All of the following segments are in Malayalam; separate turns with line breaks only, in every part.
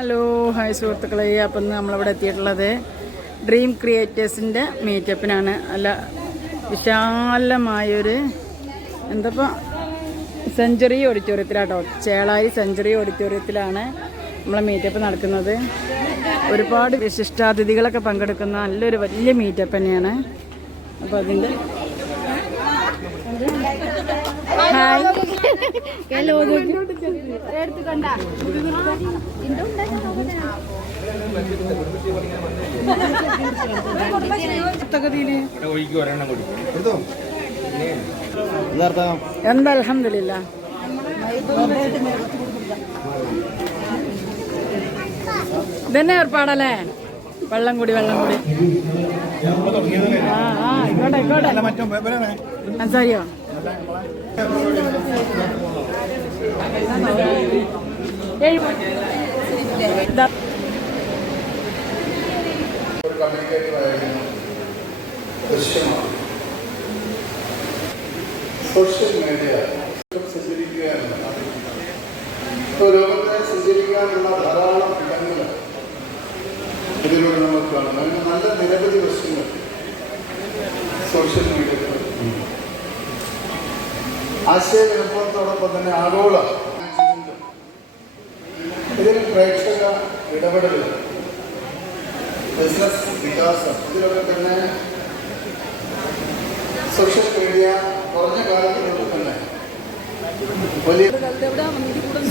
ഹലോ ഹായ് സുഹൃത്തുക്കളെ. അപ്പം നമ്മളിവിടെ എത്തിയിട്ടുള്ളത് ഡ്രീം ക്രിയേറ്റേഴ്സിന്റെ മീറ്റപ്പിനാണ് അല്ല വിശാലമായൊരു എന്തപ്പോൾ സെഞ്ചുറി ഓഡിറ്റോറിയത്തിലാട്ടോ ചേളാരി സെഞ്ചുറി ഓഡിറ്റോറിയത്തിലാണ് നമ്മളെ മീറ്റപ്പ് നടക്കുന്നത്. ഒരുപാട് വിശിഷ്ടാതിഥികളൊക്കെ പങ്കെടുക്കുന്ന നല്ലൊരു വലിയ മീറ്റപ്പ് തന്നെയാണ്. അപ്പോൾ അതിന്റെ ഹായ്
ഹലോ
എന്താ അലഹമില്ല ഇതന്നെ ഏർപ്പാടല്ലേ? വെള്ളം കൂടി വെള്ളം കൂടി. ആ ആ ഇങ്ങോട്ടെ ഇങ്ങോട്ടെ. അൻസാരിയോ?
ധാരാളം ഇതിലൂടെ നമുക്ക് കാണാം. അങ്ങനെ നല്ല നിരവധി വശങ്ങൾ. സോഷ്യൽ മീഡിയ ആശയവിനിമയത്തോടൊപ്പം തന്നെ ആഗോള ഇതിൽ പ്രേക്ഷക ഇടപെടലുകൾ ബിസിനസ് വികാസം ഇതിലൊക്കെ തന്നെ സോഷ്യൽ മീഡിയ കുറഞ്ഞ കാലത്തിനുള്ളിൽ തന്നെ വലിയ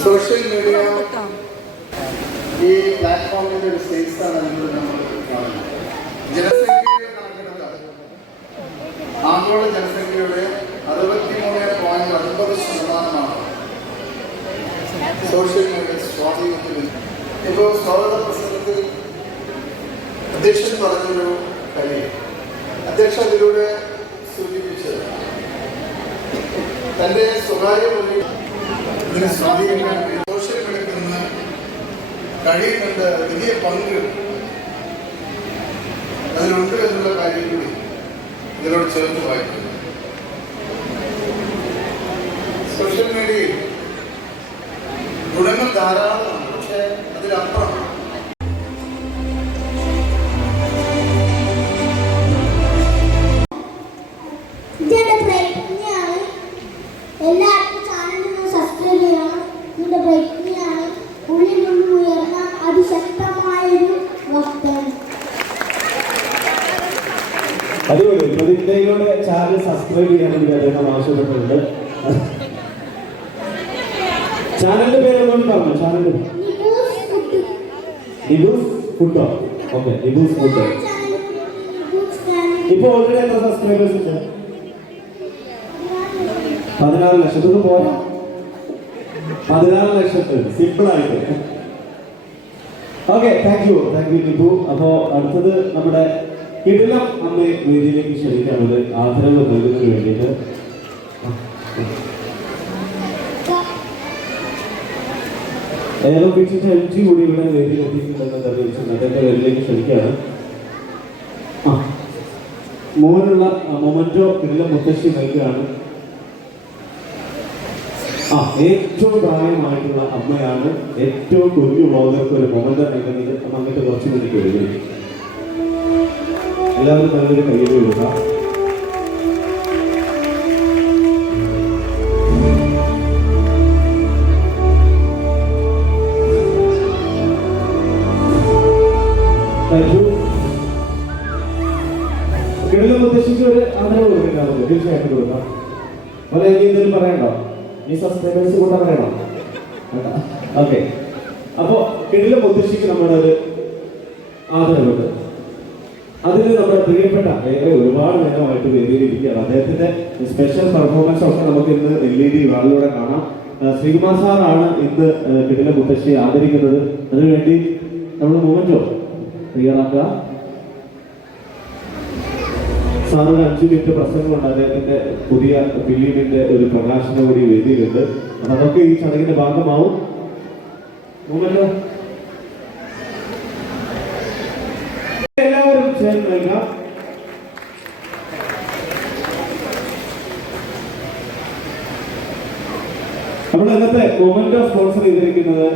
സോഷ്യൽ മീഡിയ ഈ പ്ലാറ്റ്ഫോമിന്റെ ഒരു സ്പേസാണ് നമ്മൾ കാണുന്നത്. ജനസംഖ്യയുടെ ആഗോള ജനസംഖ്യയുടെ അറുപത്തിമൂന്ന് പോയിന്റ് അൻപത് ശതമാനമാണ് സോഷ്യൽ മീഡിയ സ്വാധീനത്തിൽ ഇപ്പോൾ സ്വാഗത പ്രസംഗത്തിൽ അധ്യക്ഷൻ പറഞ്ഞൊരു കാര്യം അധ്യക്ഷൻ അതിലൂടെ സൂചിപ്പിച്ചത് തന്റെ സ്വകാര്യ മൊഴി ഇതിനെ സ്വാധീനിക്കാൻ സോഷ്യൽ മീഡിയയിൽ നിന്ന് കഴിയുന്നുണ്ട് വലിയ പങ്ക് അതിലുണ്ട് എന്നുള്ള കാര്യം കൂടി ഇതിനോട് ചേർത്ത് വായിക്കുന്നു. സോഷ്യൽ മീഡിയയിൽ ഗുണങ്ങൾ ധാരാളമാണ് പക്ഷേ അതിലപ്പുറം
എല്ലാവർക്കും ചാനലിന് സബ്സ്ക്രൈബ് ചെയ്യണം. ഇതിന്റെ ഉള്ളിൽ നിന്നും ഉയർന്ന അതിശക്തമായൊരു വക്താവ്.
അതുകൊണ്ട് പ്രതിജ്ഞയിലൂടെ ചാനൽ സബ്സ്ക്രൈബ് ചെയ്യാൻ അദ്ദേഹം ആവശ്യപ്പെട്ടിട്ടുണ്ട്. ചാനലിന്റെ പേര് ഒന്നും പറഞ്ഞു? ചാനലിന്റെ
Nibus food
okay Nibus food ഇപ്പൊ ഓൾറെഡി എത്ര സബ്സ്ക്രൈബേഴ്സ് ഉണ്ട്? പതിനാറ് ലക്ഷത്തിന് പോരാ? പതിനാറ് ലക്ഷത്തിൽ സിമ്പിൾ ആയിട്ട് okay thank you thank you Nipu അപ്പോ അടുത്തത് നമ്മുടെ കിടിലം അമ്മയെ വേദിയിലേക്ക് ക്ഷണിക്കാനുള്ള ആദരവ് നൽകുന്നതിന് വേണ്ടിയിട്ട്. പിച്ചിട്ട് എൽ ജി കൂടി ഇവിടെ വേദിയിൽ എത്തിയിട്ടുണ്ടെന്ന് അദ്ദേഹത്തെ വേദിയിലേക്ക് ക്ഷണിക്കുകയാണ്. മോനുള്ള മൊമന്റോ കിടിലം മുത്തശ്ശി നൽകുകയാണ്. ആ ഏറ്റവും പ്രായമായിട്ടുള്ള അമ്മയാണ് ഏറ്റവും കുഞ്ഞു വ്ളോഗർക്ക് ഒരു മൊമെന്റ് നൽകുന്നത്. അങ്ങനത്തെ കുറച്ച് മണിക്ക് വരും എല്ലാവരും നല്ലൊരു കയ്യിൽ തീർച്ചയായിട്ടും കൊടുക്കാം. അല്ല ഇനി എന്തെങ്കിലും പറയണ്ടോ? ഈ സബ്സ്ക്രൈബേഴ്സ് കൂടെ പറയണോ? ഓക്കെ അപ്പോ കിടില മുത്തശ്ശിക്ക് നമ്മുടെ ഒരു ആദരവുണ്ട്. അതിന് നമ്മുടെ പ്രിയപ്പെട്ട ഏറെ ഒരുപാട് നേരമായിട്ട് വേദിയിലിരിക്കുകയാണ്. അദ്ദേഹത്തിന്റെ സ്പെഷ്യൽ പെർഫോമൻസ് ഒക്കെ നമുക്ക് ഇന്ന് എൽ ഇ ഡി വാളിലൂടെ കാണാം ശ്രീകുമാർ സാറാണ് ഇന്ന് കിടില മുത്തശ്ശിയെ ആദരിക്കുന്നത്. അതിനുവേണ്ടി നമ്മൾ മൂവ്മെന്റോ തയ്യാറാക്കുക സാറിന് അഞ്ചു മിനിറ്റ് പ്രസംഗമുണ്ട് അദ്ദേഹത്തിന്റെ പുതിയ ഫിലിമിന്റെ ഒരു പ്രകാശനം കൂടി വേദിയിലുണ്ട്. അപ്പൊ അതൊക്കെ ഈ ചടങ്ങിന്റെ ഭാഗമാവും. എല്ലാവരും ചേർന്ന് നൽകാം നമ്മൾ ഇന്നത്തെ മൊമെന്റോ സ്പോൺസർ ചെയ്തിരിക്കുന്നത്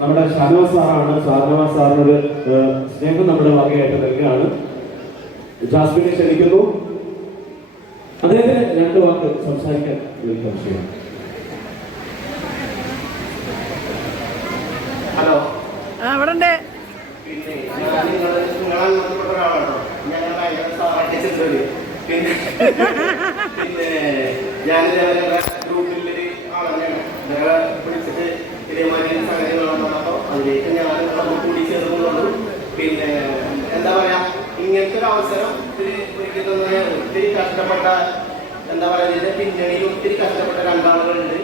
നമ്മുടെ ഷാനവാസ് സാറാണ്. ഷാനവാസ് സാറിനൊരു സ്നേഹം നമ്മുടെ വകയായിട്ട് നൽകുകയാണ്. ജാസ്മിനെ ക്ഷണിക്കുന്നു. അദ്ദേഹത്തിന് രണ്ട് വാക്ക് സംസാരിക്കാൻ വെൽക്കം ചെയ്യാം
ഹലോ.
ആ അവിടെ ഉണ്ട്
പിന്നെ ഞാൻ ബന്ധപ്പെട്ട ഒരാളാണോ പിന്നെ പിന്നെ ഞാൻ ഇതേപോലെ ഗ്രൂപ്പിലൊരു ആളെന്നെയാണ് നിങ്ങളെ വിളിച്ചിട്ട് ഇതേമാതിരി സംഗതികളാണ് അപ്പോൾ അതിലേക്ക് ഞാൻ കൂടി ചേർന്നുള്ളൂ. പിന്നെ എന്താ പറയാ ഇങ്ങനത്തെ ഒരു അവസരം ഒത്തിരി ഒരുക്കി ഒത്തിരി കഷ്ടപ്പെട്ട എന്താ പറയുക ഇതിന്റെ പിന്നണിയിൽ ഒത്തിരി കഷ്ടപ്പെട്ട രണ്ടാളുകളുണ്ട്.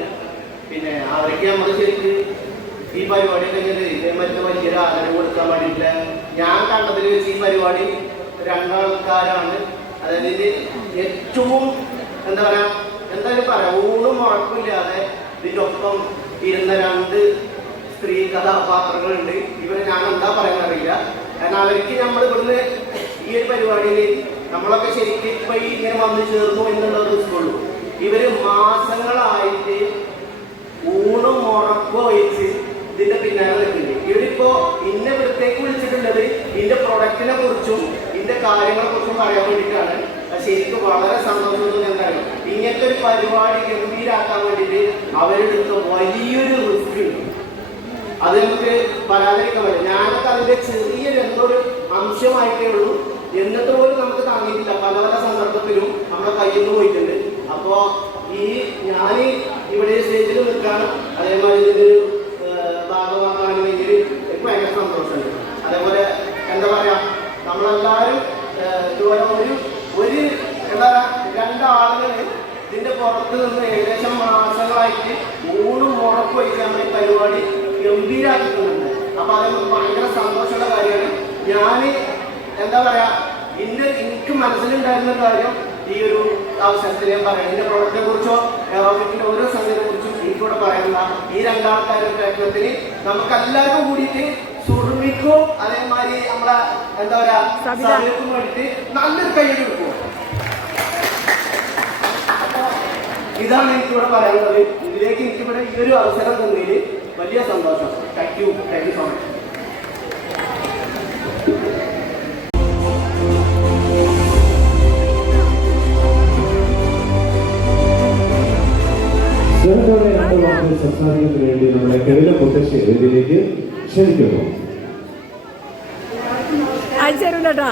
പിന്നെ അവർക്ക് നമ്മൾ ശരിക്ക് ഈ പരിപാടി കഴിഞ്ഞത് മറ്റു വലിയൊരു ആദരവ് കൊടുക്കാൻ വേണ്ടിയിട്ടില്ല ഞാൻ കണ്ടതിൽ വെച്ച് ഈ പരിപാടി രണ്ടാൾക്കാരാണ്. അതായത് ഇത് ഏറ്റവും എന്താ പറയാ എന്തായാലും പറയാം ഊണും മുഴക്കില്ലാതെ ഇതിന്റെ ഒപ്പം ഇരുന്ന രണ്ട് സ്ത്രീ കഥാപാത്രങ്ങളുണ്ട്. ഇവരെ ഞാൻ എന്താ പറയാൻ അറിയില്ല. കാരണം അവർക്ക് നമ്മൾ ഇവിടുന്ന് ഒരു പരിപാടിയിൽ നമ്മളൊക്കെ ശരിക്കും ഇപ്പൊ ഇങ്ങനെ വന്നു ചേർന്നു എന്നുള്ളത് ഉള്ളൂ ഇവർ മാസങ്ങളായിട്ട് ഊണും ഉറപ്പോ വെച്ച് ഇതിന്റെ പിന്നാലെ നിൽക്കുന്നുണ്ട്. ഇവരിപ്പോ ഇന്ന ഇവിടത്തേക്ക് വിളിച്ചിട്ടുള്ളത് ഇതിന്റെ പ്രൊഡക്റ്റിനെ കുറിച്ചും ഇതിന്റെ കാര്യങ്ങളെ കുറിച്ചും പറയാൻ വേണ്ടിയിട്ടാണ്. ശരിക്കും വളരെ സന്തോഷം എന്താണ് ഇങ്ങനത്തെ ഒരു പരിപാടി ഗംഭീരാക്കാൻ വേണ്ടിയിട്ട് അവരെടുത്ത വലിയൊരു റിസ്ക് അത് നമുക്ക് പരാതിരിക്കാൻ പറ്റില്ല ഞാനൊക്കെ അതിന്റെ ചെറിയൊരു എന്തോ ഒരു അംശമായിട്ടേ ഉള്ളൂ. എന്നിട്ട് പോലും നമുക്ക് താങ്ങിയിട്ടില്ല. പല പല സന്ദർഭത്തിലും നമ്മുടെ കയ്യിൽ നിന്ന് പോയിട്ടുണ്ട്. അപ്പോ ഈ ഞാൻ ഇവിടെ സ്റ്റേജിൽ നിൽക്കാനും അതേമാതിരി ഏഹ്, ഭാഗമാക്കാനും എനിക്ക് എനിക്ക് ഭയങ്കര സന്തോഷമുണ്ട്. അതേപോലെ എന്താ പറയാ നമ്മളെല്ലാവരും ഇതുപോലെ ഒരു ഒരു എന്താ പറയാ രണ്ടാളുകൾ ഇതിന്റെ പുറത്ത് നിന്ന് ഏകദേശം മാസങ്ങളായിട്ട് മൂന്ന് മുറക്ക് വയ്ക്കാൻ ഈ പരിപാടി ഗംഭീരാക്കിയിട്ടുണ്ട്. അപ്പൊ അത് ഭയങ്കര സന്തോഷമുള്ള കാര്യമാണ്. ഞാൻ എന്താ പറയാ ഇന്ന് എനിക്ക് മനസ്സിലുണ്ടായിരുന്ന കാര്യം ഈ ഒരു അവസരത്തിൽ ഞാൻ പറയാം. ഇതിന്റെ പ്രോഡക്റ്റിനെ കുറിച്ചോ ഇതിന്റെ ഓരോ സംഗതിയെ കുറിച്ചും എനിക്കിവിടെ പറയുന്ന ഈ രണ്ടാൾക്കാരുടെ പ്രയത്നത്തിന് നമുക്ക് എല്ലാവർക്കും കൂടിയിട്ട് സുർമിക്കും അതേമാതിരി നമ്മളെ എന്താ പറയാ
സബിത.
വേണ്ടിട്ട് നല്ലൊരു കയ്യടി കൊടുക്കും ഇതാണ് എനിക്കിവിടെ പറയാനുള്ളത്. ഇതിലേക്ക് എനിക്കിവിടെ ഈ ഒരു അവസരം തന്നതിൽ വലിയ സന്തോഷം.
നമ്മുടെ കെടില മുത്തശ്ശി വേദിയിലേക്ക് ക്ഷണിക്കുന്നു.
അയച്ചു തരൂലട്ടാ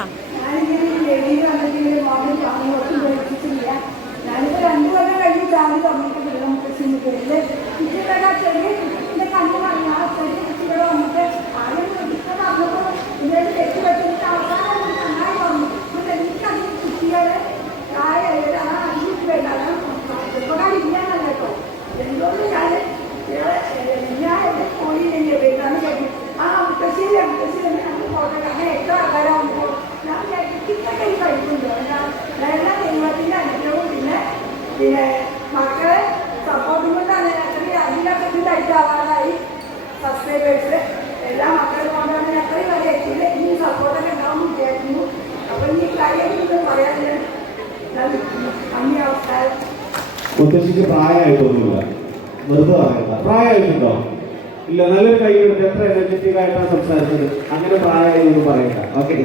ഞാൻ എല്ലാ ദൈവത്തിന്റെ അനുഗ്രഹവും പിന്നെ പിന്നെ മക്കളെ സപ്പോർട്ടും കൊണ്ടാണ് അത്രയും അതിലൊക്കെ ഇതായിട്ട് അവാർഡായി സബ്സ്ക്രൈബേഴ്സ് എല്ലാ മക്കളും കൊണ്ടാണ് അത്രയും വരെ എത്തിയത്. ഇനി സപ്പോർട്ടൊക്കെ ഉണ്ടാവും വിചാരിക്കുന്നു. അപ്പൊ ഈ കാര്യം പറയാൻ ഞാൻ അവസ്ഥ
മുത്തശ്ശിക്ക് പ്രായമായിട്ടൊന്നുമില്ല. വെറുതെ പറയണ്ട പ്രായമായിട്ടുണ്ടോ? ഇല്ല നല്ലൊരു കൈ എടുത്ത് എത്ര എനർജറ്റിക് ആയിട്ടാണ് സംസാരിച്ചത്? അങ്ങനെ പ്രായമായി ഒന്നും പറയണ്ട. ഓക്കെ